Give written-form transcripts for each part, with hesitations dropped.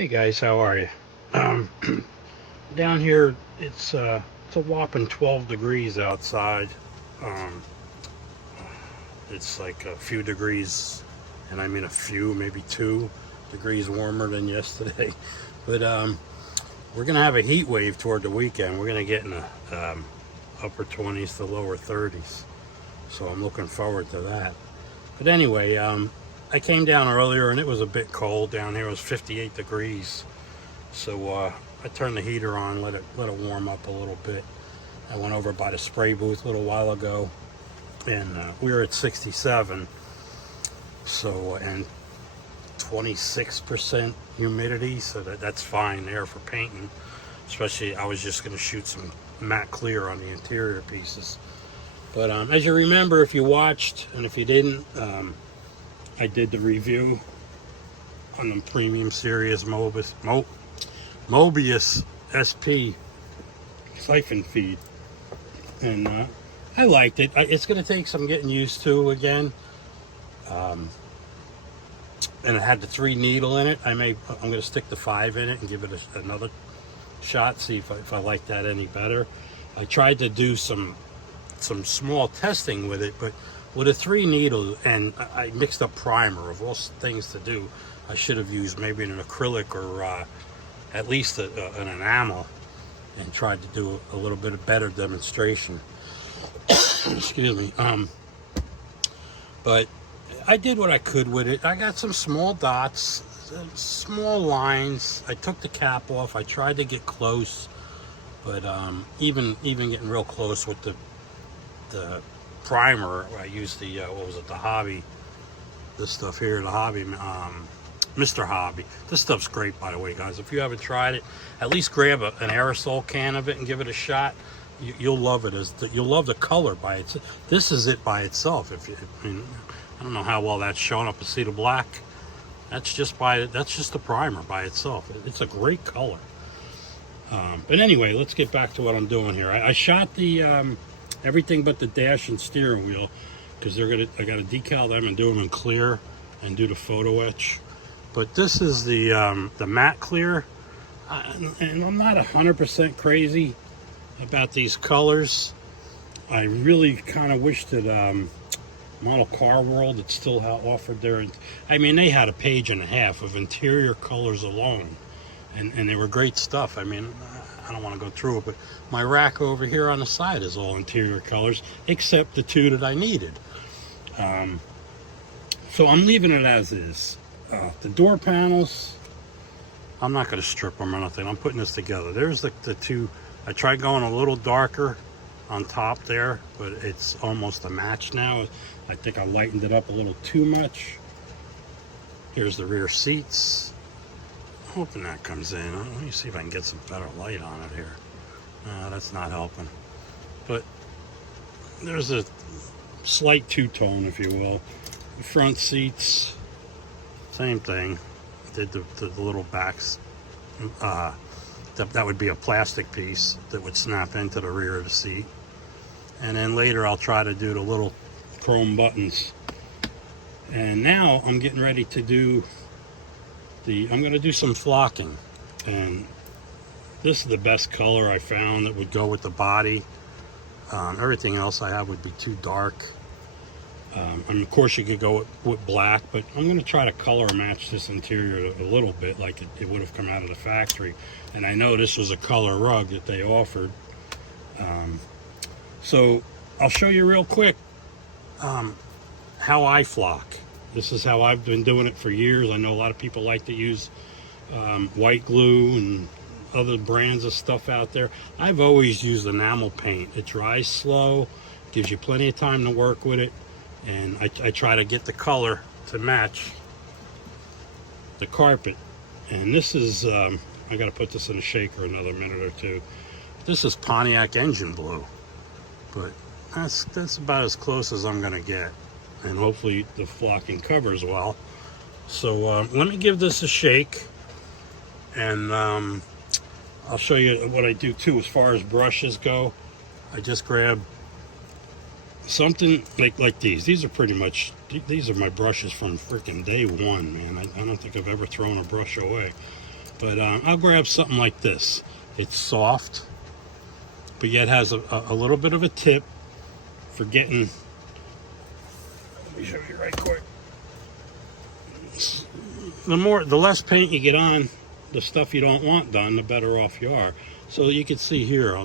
Hey guys, how are you? Um, Down here, it's a whopping 12 degrees outside. Um, it's like a few degrees, and I mean a few, maybe 2 degrees warmer than yesterday. But we're gonna have a heat wave toward the weekend. We're gonna get in the upper 20s to lower 30s. So I'm looking forward to that. But anyway, I came down earlier and it was a bit cold down here. It was 58 degrees. So I turned the heater on, let it warm up a little bit. I went over by the spray booth a little while ago, and we were at 67. So and 26% humidity, so that's fine there for painting. Especially, I was just going to shoot some matte clear on the interior pieces. But as you remember, if you watched, and if you didn't, I did the review on the Premium Series Mobius SP siphon feed, and I liked it. It's going to take some getting used to again. And it had the 3 needle in it. I'm going to stick the 5 in it and give it another shot, see if I like that any better. I tried to do some small testing with it, but with a 3 needle, and I mixed up primer. Of all things to do, I should have used maybe an acrylic or at least an enamel, and tried to do a little bit of better demonstration. Excuse me. But I did what I could with it. I got some small dots, small lines. I took the cap off. I tried to get close, but even getting real close with the primer, I used the what was it, the Hobby, this stuff here, the Hobby, Mr. Hobby. This stuff's great, by the way, guys. If you haven't tried it, at least grab an aerosol can of it and give it a shot. You'll love it. You'll love the color by it. This is it by itself. I don't know how well that's showing up. See the black? That's just the primer by itself. It's a great color. But anyway, let's get back to what I'm doing here. I shot the everything but the dash and steering wheel, because I got to decal them and do them in clear and do the photo etch. But this is the matte clear, and I'm not 100% crazy about these colors. I really kind of wish that Model Car World had still offered their. I mean, they had a page and a half of interior colors alone, and they were great stuff. I mean, I don't want to go through it, but my rack over here on the side is all interior colors, except the 2 that I needed. So I'm leaving it as is. The door panels, I'm not going to strip them or nothing. I'm putting this together. There's the 2. I tried going a little darker on top there, but it's almost a match now. I think I lightened it up a little too much. Here's the rear seats. I'm hoping that comes in. Let me see if I can get some better light on it here. That's not helping. But there's a slight two-tone, if you will. The front seats, same thing. Did the little backs. That would be a plastic piece that would snap into the rear of the seat. And then later I'll try to do the little chrome buttons. And now I'm getting ready to do I'm going to do some flocking. And this is the best color I found that would go with the body. Everything else I have would be too dark. And of course you could go with black, but I'm going to try to color match this interior a little bit like it would have come out of the factory. And I know this was a color rug that they offered. So I'll show you real quick how I flock. This is how I've been doing it for years. I know a lot of people like to use white glue and other brands of stuff out there. I've always used enamel paint. It dries slow, gives you plenty of time to work with it, and I try to get the color to match the carpet. And this is, I got to put this in a shaker another minute or two. This is Pontiac engine blue, but that's about as close as I'm going to get. And hopefully the flocking covers well. So let me give this a shake, and I'll show you what I do too as far as brushes go. I just grab something like these. These are pretty much, these are my brushes from freaking day one, man. I don't think I've ever thrown a brush away. But I'll grab something like this. It's soft, but yet has a little bit of a tip for getting. Let me show you right quick. The less paint you get on the stuff you don't want done, the better off you are. So you can see here,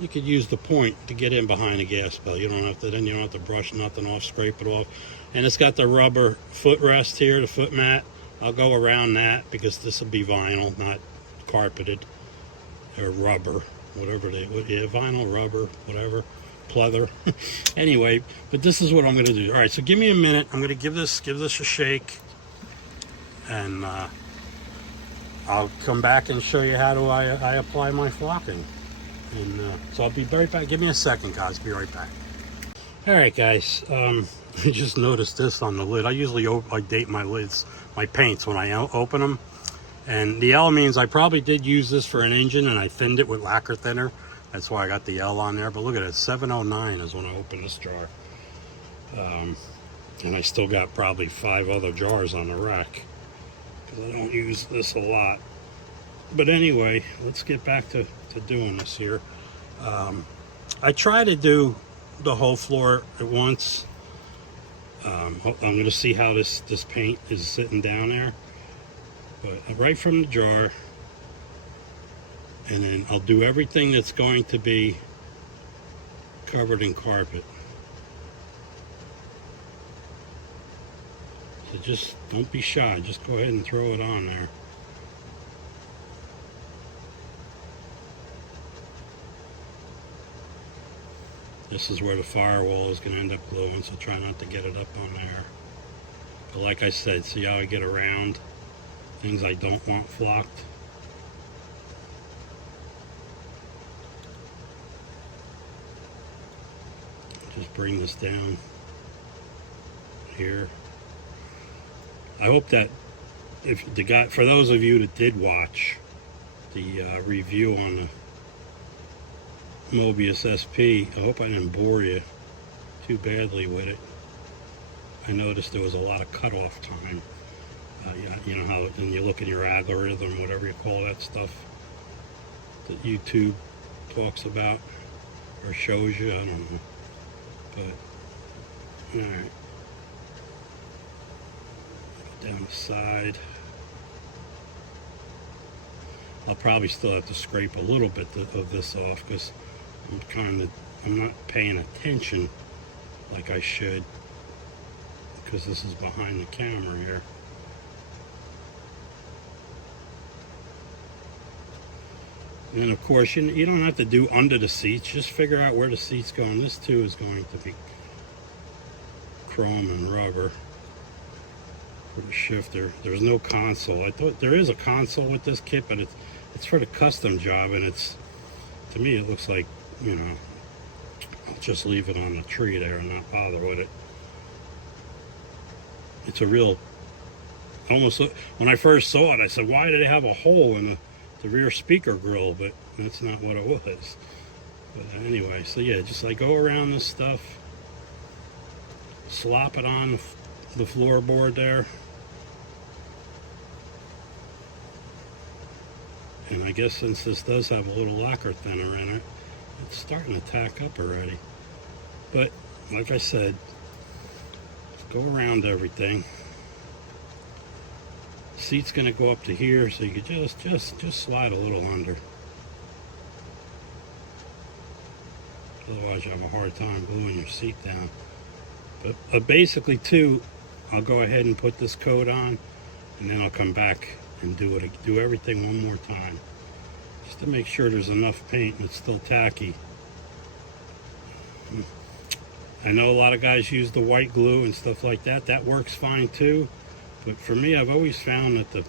you could use the point to get in behind the gas pedal. You don't have to brush nothing off, scrape it off. And it's got the rubber footrest here, the foot mat. I'll go around that because this will be vinyl, not carpeted or rubber, whatever vinyl, rubber, whatever, pleather. Anyway, but this is what I'm going to do. All right, so give me a minute. I'm going to give this a shake, and I'll come back and show you how I apply my flocking. And so I'll be right back. Give me a second, guys. Be right back. All right, guys. I just noticed this on the lid. I usually date my lids, my paints, when I open them. And the L means I probably did use this for an engine, and I thinned it with lacquer thinner. That's why I got the L on there. But look at it, 709 is when I opened this jar. And I still got probably 5 other jars on the rack, because I don't use this a lot. But anyway, let's get back to doing this here. I try to do the whole floor at once. I'm going to see how this paint is sitting down there. But right from the jar, and then I'll do everything that's going to be covered in carpet. So just don't be shy, just go ahead and throw it on there. This is where the firewall is going to end up gluing, so try not to get it up on there. But like I said, see how I get around things I don't want flocked? Just bring this down here. I hope that for those of you that did watch the review on the Mobius SP, I hope I didn't bore you too badly with it. I noticed there was a lot of cutoff time. You know how when you look at your algorithm, whatever you call that stuff that YouTube talks about or shows you, I don't know. But alright, down the side. I'll probably still have to scrape a little bit of this off because I'm not paying attention like I should, because this is behind the camera here. And of course, you don't have to do under the seats, just figure out where the seat's going. This too is going to be chrome and rubber for the shifter. There's no console. I thought there is a console with this kit, but it's for the custom job, and to me it looks like, you know, I'll just leave it on the tree there and not bother with it. It's a real, almost, when I first saw it, I said, why did it have a hole in the rear speaker grill? But that's not what it was. But anyway, so yeah, just like go around this stuff, slop it on the floorboard there. And I guess since this does have a little lacquer thinner in it, it's starting to tack up already. But like I said, just go around everything. Seat's going to go up to here, so you could just slide a little under. Otherwise you have a hard time gluing your seat down. But basically too, I'll go ahead and put this coat on, and then I'll come back and do everything one more time, just to make sure there's enough paint and it's still tacky. I know a lot of guys use the white glue and stuff like that. That works fine too. But for me, I've always found that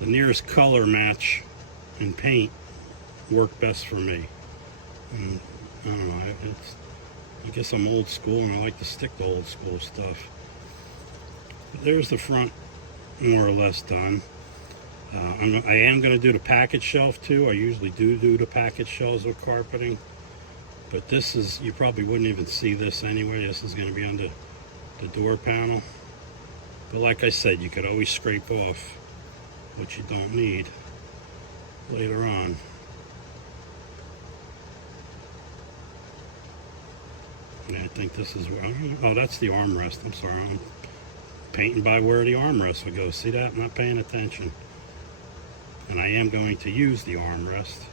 the nearest color match in paint worked best for me. And I don't know, I guess I'm old school and I like to stick to old school stuff. But there's the front more or less done. I am going to do the package shelf too. I usually do the package shelves with carpeting. But this is, you probably wouldn't even see this anyway. This is going to be under the door panel. But like I said, you could always scrape off which you don't need later on. Yeah, I think this is where, oh, that's the armrest. I'm sorry, I'm painting by where the armrest would go. See that? I'm not paying attention. And I am going to use the armrest.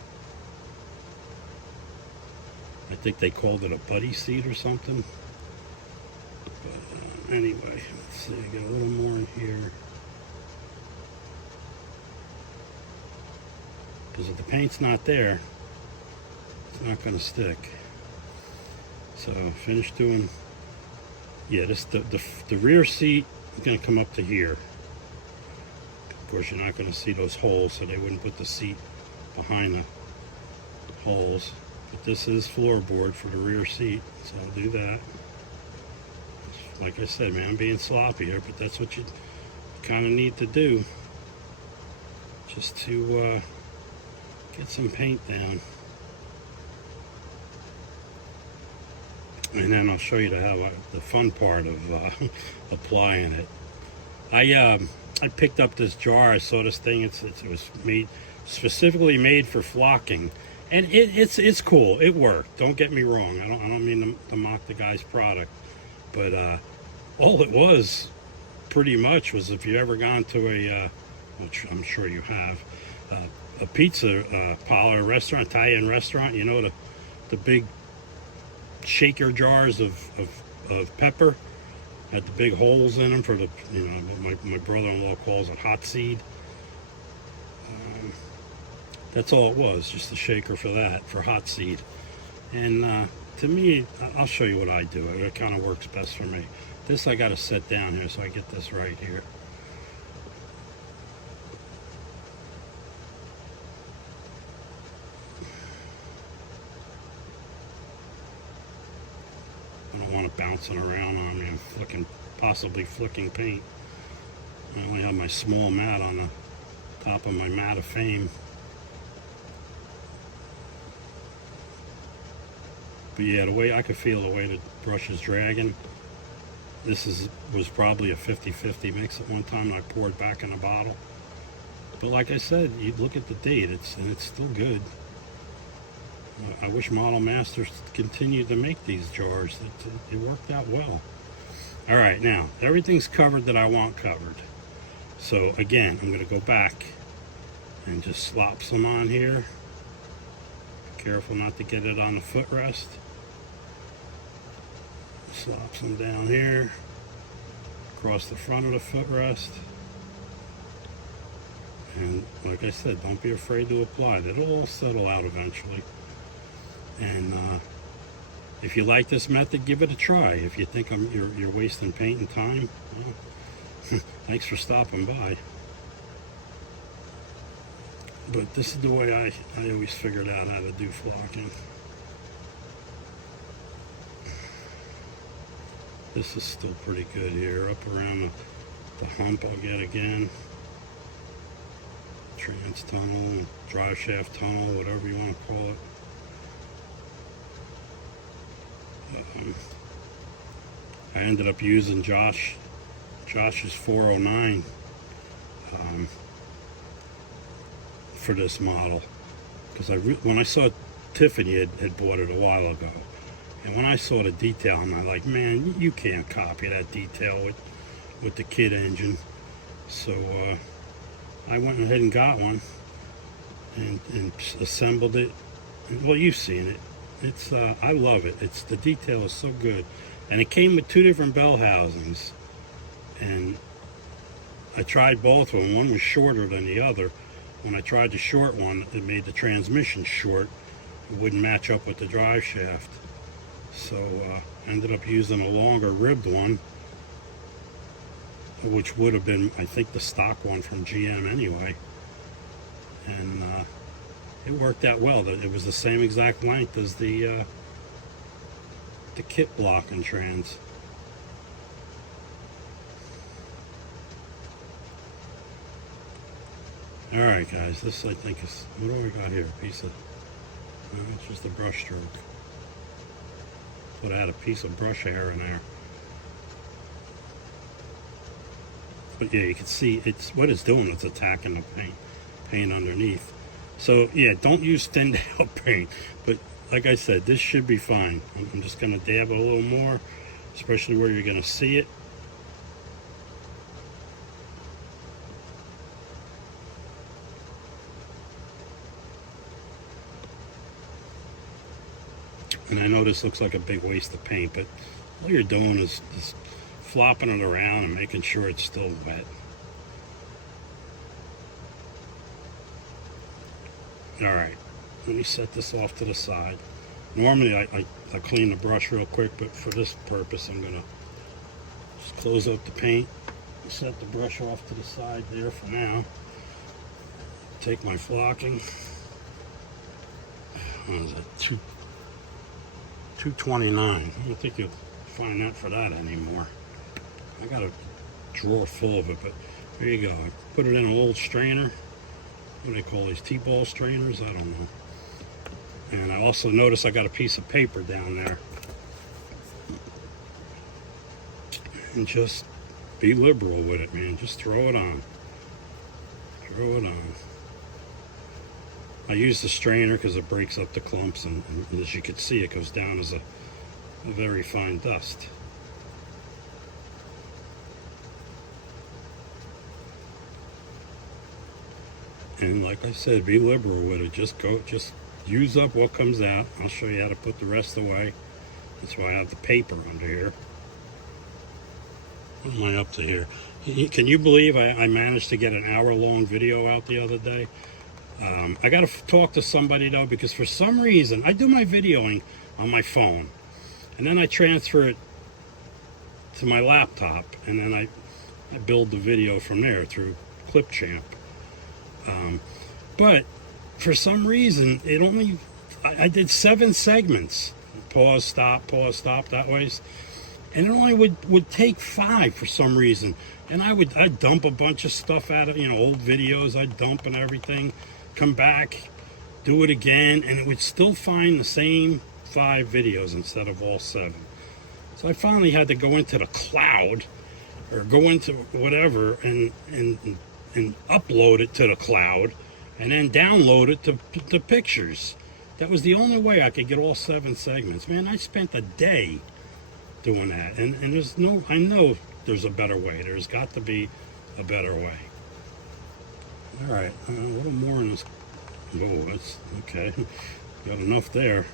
I think they called it a buddy seat or something. But anyway, let's see, I got a little more in here. Because if the paint's not there, it's not going to stick. So finished doing, yeah, this the rear seat is going to come up to here. Of course, you're not going to see those holes, so they wouldn't put the seat behind the holes. But this is floorboard for the rear seat, so I'll do that. Like I said, man, I'm being sloppy here, but that's what you kind of need to do, just to get some paint down. And then I'll show you the fun part of applying it. I picked up this jar. I saw this thing. It was specifically made for flocking, and it's cool. It worked. Don't get me wrong. I don't mean to mock the guy's product, but all it was, pretty much, was if you ever gone to a, which I'm sure you have, a pizza parlor restaurant, Italian restaurant. You know the big shaker jars of pepper, had the big holes in them for the, you know, what my brother-in-law calls it hot seed. That's all it was, just a shaker for that, for hot seed. And to me, I'll show you what I do. It kind of works best for me. This I got to set down here so I get this right here. I don't want it bouncing around on me and possibly flicking paint. I only have my small mat on the top of my mat of fame. But yeah, the way I could feel the way the brush is dragging, this was probably a 50-50 mix at one time, and I poured back in a bottle. But like I said, you look at the date, it's still good. I wish Model Masters continued to make these jars. It worked out well. All right, now everything's covered that I want covered. So again, I'm going to go back and just slop some on here. Careful not to get it on the footrest. Slop some down here, across the front of the footrest. And like I said, don't be afraid to apply it. It'll all settle out eventually. And if you like this method, give it a try. If you think you're wasting paint and time, well, thanks for stopping by. But this is the way I always figured out how to do flocking. This is still pretty good here. Up around the hump I'll get again. Trans tunnel, drive shaft tunnel, whatever you want to call it. I ended up using Josh's 409 for this model, because when I saw Tiffany had bought it a while ago, and when I saw the detail, I'm like, man, you can't copy that detail with the kit engine. So I went ahead and got one and assembled it. Well, you've seen it. It's I love it. The detail is so good, and it came with 2 different bell housings, and I tried both of them. One was shorter than the other. When I tried the short one, it made the transmission short. It wouldn't match up with the drive shaft, so I ended up using a longer ribbed one, which would have been, I think, the stock one from GM anyway, and it worked out well. It was the same exact length as the kit block and trans. All right, guys, this I think is, what do we got here? A piece of, no, it's just a brush stroke. But I had a piece of brush hair in there. But yeah, you can see it's what it's doing. It's attacking the paint underneath. So yeah, don't use thinned out paint. But like I said, this should be fine. I'm just gonna dab a little more, especially where you're gonna see it. And I know this looks like a big waste of paint, but all you're doing is flopping it around and making sure it's still wet. Alright, let me set this off to the side. Normally I clean the brush real quick, but for this purpose I'm going to just close up the paint, set the brush off to the side there for now. Take my flocking. What is that? 229. I don't think you'll find that for that anymore. I got a drawer full of it, but there you go. I put it in an old strainer. What do they call these? T-ball strainers? I don't know. And I also noticed I got a piece of paper down there. And just be liberal with it, man. Just throw it on. Throw it on. I use the strainer because it breaks up the clumps, and as you can see, it goes down as a very fine dust. And like I said, be liberal with it. Just use up what comes out. I'll show you how to put the rest away. That's why I have the paper under here. What am I up to here? Can you believe I managed to get an hour-long video out the other day? I got to talk to somebody though, because for some reason I do my videoing on my phone, and then I transfer it to my laptop, and then I build the video from there through Clipchamp. But for some reason it only I did 7 segments, pause stop that ways, and it only would take 5 for some reason. And I'd dump a bunch of stuff out of, old videos. I'd dump and everything, come back, do it again, and it would still find the same 5 videos instead of all 7. So I finally had to go into the cloud, or go into whatever, and upload it to the cloud, and then download it to the pictures. That was the only way I could get all 7 segments. Man, I spent a day doing that, and I know there's a better way. There's got to be a better way. All right, a little more in this. Oh, that's okay. Got enough there.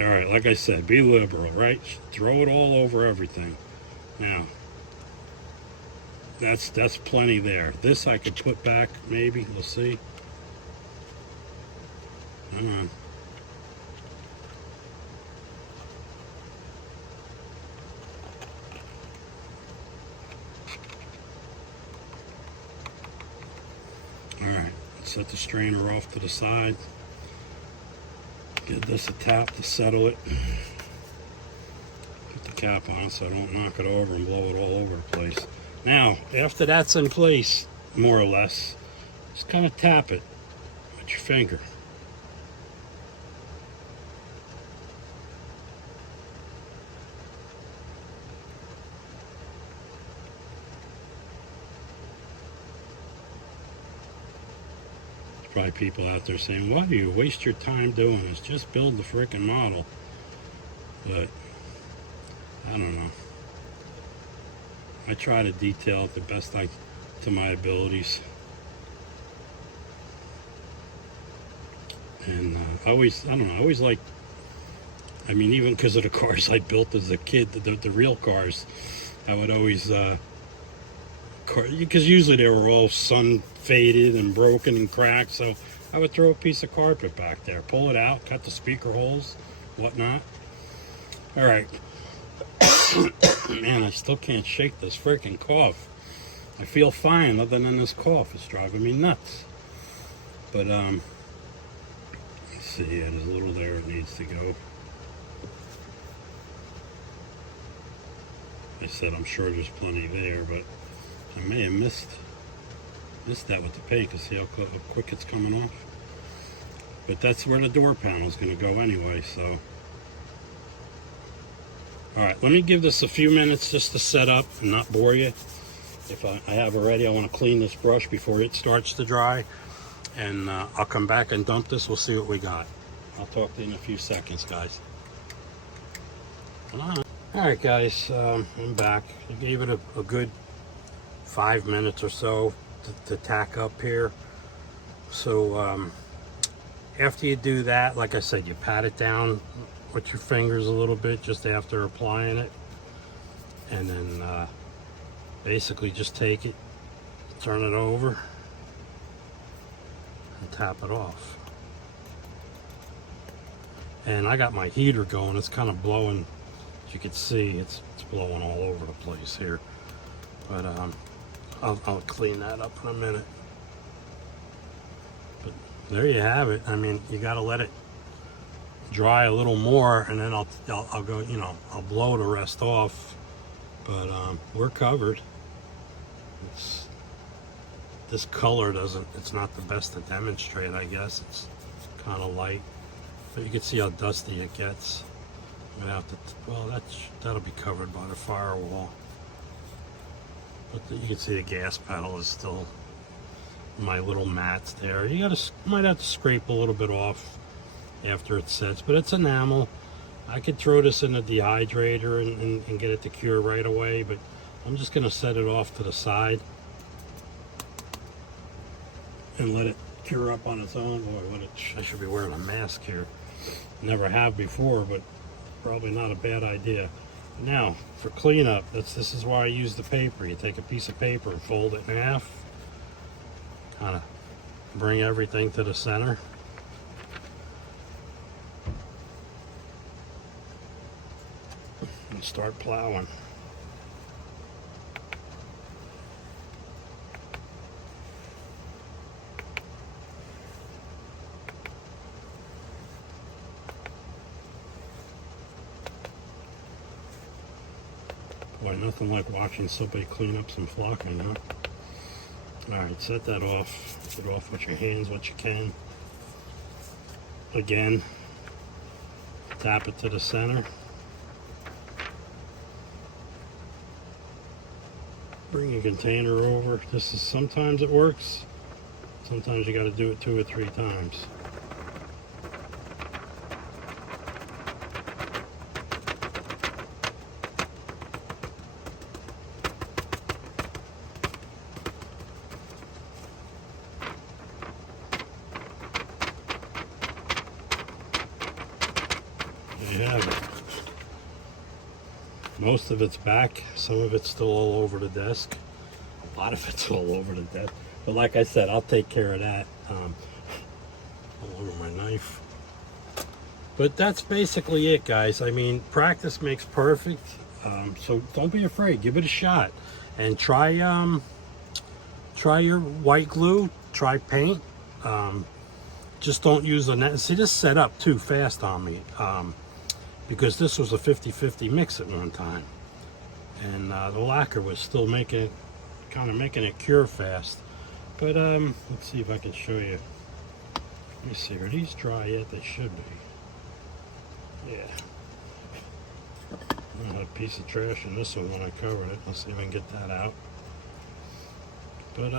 All right, like I said, be liberal, right? Throw it all over everything. Now, that's plenty there. This I could put back, maybe. We'll see. Come on. Alright, set the strainer off to the side. Give this a tap to settle it. Put the cap on so I don't knock it over and blow it all over the place. Now, after that's in place, more or less, just kind of tap it with your finger. Probably people out there saying, why do you waste your time doing this? Just build the frickin' model. But I don't know. I try to detail it the best to my abilities. And I always like, I mean, even because of the cars I built as a kid, the real cars, I would always, because usually they were all sun faded and broken and cracked, so I would throw a piece of carpet back there, pull it out, cut the speaker holes, whatnot. All right. Man, I still can't shake this freaking cough. I feel fine other than this cough. It's driving me nuts. But let's see, yeah, there's a little there it needs to go. I said I'm sure there's plenty there, but I may have missed that with the paint, because see how quick it's coming off. But that's where the door panel is going to go anyway, so All right, let me give this a few minutes just to set up and not bore you. If I have already, I want to clean this brush before it starts to dry. And I'll come back and dump this. We'll see what we got. I'll talk to you in a few seconds, guys. All right, guys, I'm back. I gave it a good 5 minutes or so to tack up here. So after you do that, like I said, you pat it down with your fingers a little bit just after applying it. And then basically just take it, turn it over, and tap it off. And I got my heater going. It's kind of blowing, as you can see, it's blowing all over the place here. But I'll clean that up in a minute. But there you have it. I mean, you got to let it dry a little more, and then I'll go, you know, I'll blow the rest off. But we're covered. This color it's not the best to demonstrate, I guess. It's kind of light, but you can see how dusty it gets. I'm gonna have to, well, that'll be covered by the firewall. But you can see the gas pedal is still my little mats there. You might have to scrape a little bit off after it sets, but it's enamel. I could throw this in a dehydrator and get it to cure right away, but I'm just gonna set it off to the side and let it cure up on its own. Boy, I should be wearing a mask here. Never have before, but probably not a bad idea. Now, for cleanup, this is why I use the paper. You take a piece of paper and fold it in half, kind of bring everything to the center. And start plowing. Boy, nothing like watching somebody clean up some flocking, huh? Alright, set that off. Get it off with your hands what you can. Again, tap it to the center. Bring your container over. Sometimes it works. Sometimes you got to do it 2 or 3 times. There you have it. Most of it's back. Some of it's still all over the desk. A lot of it's all over the desk. But like I said, I'll take care of that. All over my knife. But that's basically it, guys. I mean, practice makes perfect. So don't be afraid. Give it a shot. And try your white glue. Try paint. Just don't use the net. See, this set up too fast on me. Because this was a 50-50 mix at one time. And the lacquer was still making it cure fast. But let's see if I can show you. Let me see, are these dry yet? They should be. Yeah. I had a piece of trash in this one when I covered it. Let's see if I can get that out. But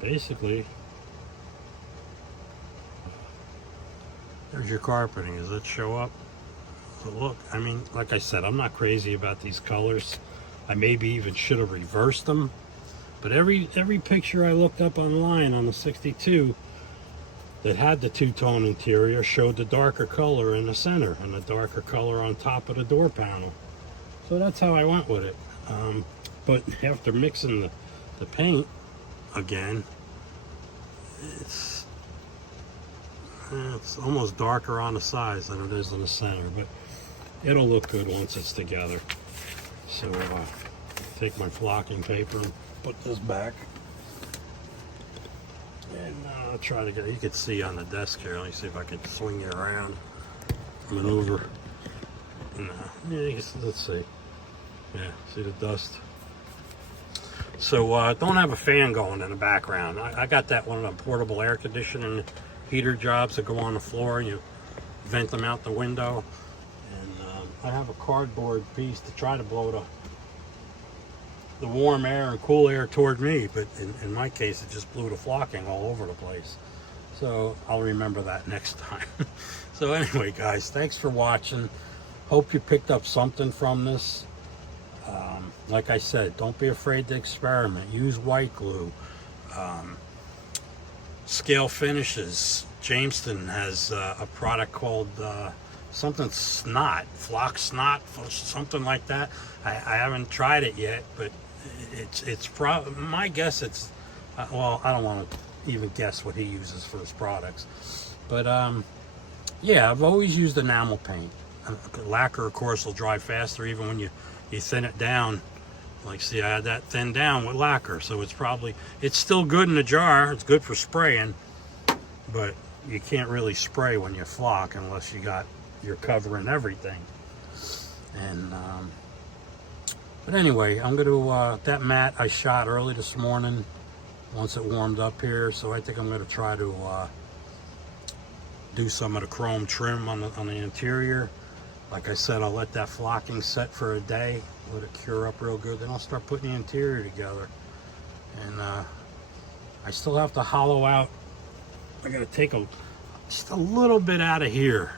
basically, there's your carpeting. Does it show up? So look, I mean, like I said, I'm not crazy about these colors. I maybe even should have reversed them. But every picture I looked up online on the 62 that had the two-tone interior showed the darker color in the center and the darker color on top of the door panel. So that's how I went with it. But after mixing the paint again, it's almost darker on the sides than it is in the center, but it'll look good once it's together. So take my flocking paper and put this back, and I'll try to get, you can see on the desk here, let me see if I can swing you around, maneuver. Yeah, let's see. Yeah, see the dust. So don't have a fan going in the background. I got that one of the portable air conditioning heater jobs that go on the floor and you vent them out the window. I have a cardboard piece to try to blow the warm air and cool air toward me, but in my case it just blew the flocking all over the place. So I'll remember that next time. So anyway, guys, thanks for watching. Hope you picked up something from this. Like I said, don't be afraid to experiment. Use white glue. Scale finishes. Jamestown has a product called something snot, flock snot, something like that. I haven't tried it yet, but it's my guess it's well, I don't want to even guess what he uses for his products, but yeah, I've always used enamel paint. Lacquer, of course, will dry faster even when you thin it down. Like, see, I had that thinned down with lacquer, so it's still good in the jar. It's good for spraying, but you can't really spray when you flock unless you're covering everything. And but anyway, I'm gonna that mat I shot early this morning once it warmed up here, so I think I'm gonna try to do some of the chrome trim on the interior. Like I said, I'll let that flocking set for a day, let it cure up real good, then I'll start putting the interior together. And I still have to hollow out. I gotta take just a little bit out of here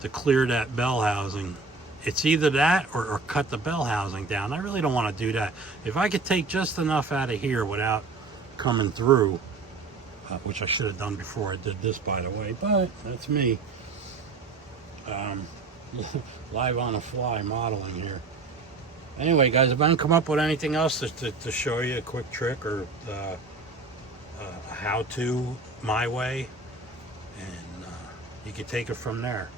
to clear that bell housing. It's either that or cut the bell housing down. I really don't want to do that. If I could take just enough out of here without coming through, which I should have done before I did this, by the way, but that's me. Live on the fly modeling here. Anyway, guys, if I can come up with anything else to show you, a quick trick or a how-to my way, and you can take it from there.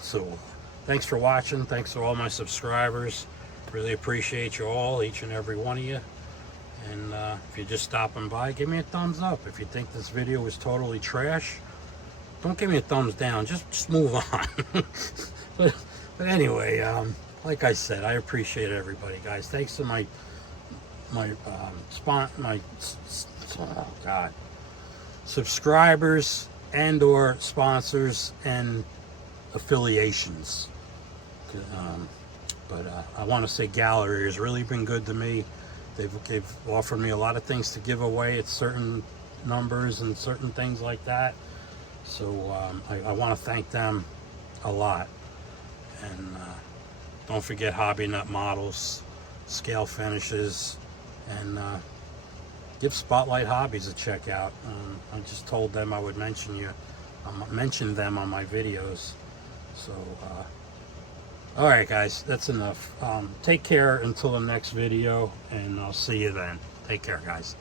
So thanks for watching. Thanks to all my subscribers. Really appreciate you all, each and every one of you. And if you're just stopping by, give me a thumbs up. If you think this video was totally trash, don't give me a thumbs down. Just move on. but anyway, like I said, I appreciate everybody, guys. Thanks to my subscribers and or sponsors and affiliations. But I want to say Gaahleri has really been good to me. They've offered me a lot of things to give away at certain numbers and certain things like that. So I want to thank them a lot. And don't forget Hobby Nut Models, Scale Finishes, and give Spotlight Hobbies a check out. I just told them I would mention them on my videos. So all right, guys, that's enough. Take care until the next video, and I'll see you then. Take care, guys.